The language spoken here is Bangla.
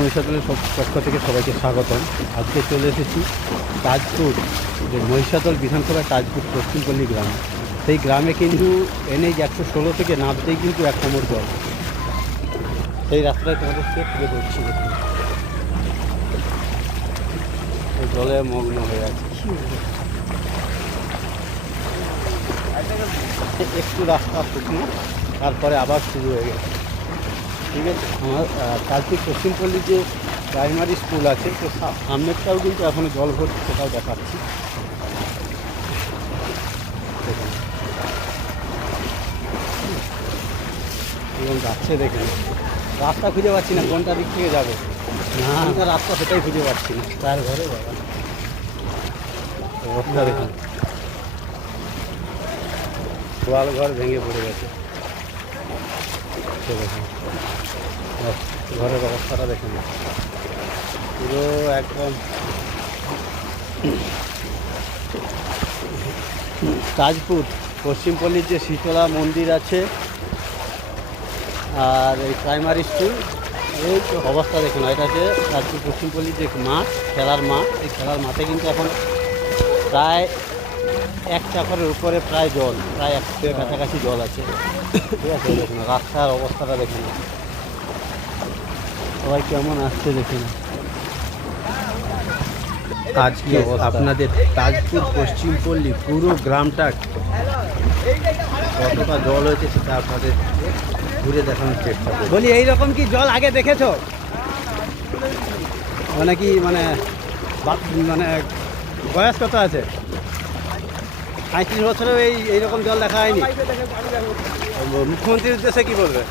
মহিষাদলের পক্ষ থেকে সবাইকে স্বাগতম। আজকে চলে এসেছি তাজপুর, যে মহিষাদল বিধানসভা তাজপুর পশ্চিমপল্লী গ্রাম। সেই গ্রামে কিন্তু NH 116 থেকে নামতেই কিন্তু এক কোমর জল। সেই রাস্তায় তোমাদেরকে তুলে ধরছি। এই জলে মগ্ন হয়ে আছে। একটু রাস্তা শুকনো, তারপরে আবার শুরু হয়ে গেছে। ঠিক আছে, আমার তাজপুর পশ্চিমপল্লী যে প্রাইমারি স্কুল আছে, তো সামনেরটাও কিন্তু এখনও জল ভর্তি, সেটাও দেখাচ্ছি। এবং যাচ্ছে দেখুন, রাস্তা খুঁজে পাচ্ছি না, কোনটা দিক থেকে যাবো। না, রাস্তা সেটাই খুঁজে পাচ্ছি না। তার ঘরে বাবা অবস্থা দেখুন, গোয়াল ঘর ভেঙে পড়ে গেছে। দেখুন ঘরের অবস্থাটা দেখুন, পুরো একদম। তাজপুর পশ্চিমপল্লীর যে শীতলা মন্দির আছে আর এই প্রাইমারি স্কুল, এই অবস্থা দেখুন। এটা যে তাজপুর পশ্চিমপল্লীর যে মাঠ, খেলার মাঠ, এই খেলার মাঠে কিন্তু এখন প্রায় 1 চাকরের উপরে প্রায় জল, প্রায় 1 ফুটের কাছাকাছি জল আছে। ঠিক আছে, দেখুন রাস্তার অবস্থাটা দেখুন, সবাই কেমন আসছে দেখুন। আজকে আপনাদের তাজপুর পশ্চিমপল্লী পুরো গ্রামটা কতটা জল হয়েছে সেটা আপনাদের ঘুরে দেখানোর চেষ্টা করি। বলি, এইরকম কি জল আগে দেখেছো? মানে কি মানে বয়স কত আছে? 35 বছরেও এইরকম জল দেখা হয়নি। মুখ্যমন্ত্রীর উদ্দেশ্যে কি বলবে?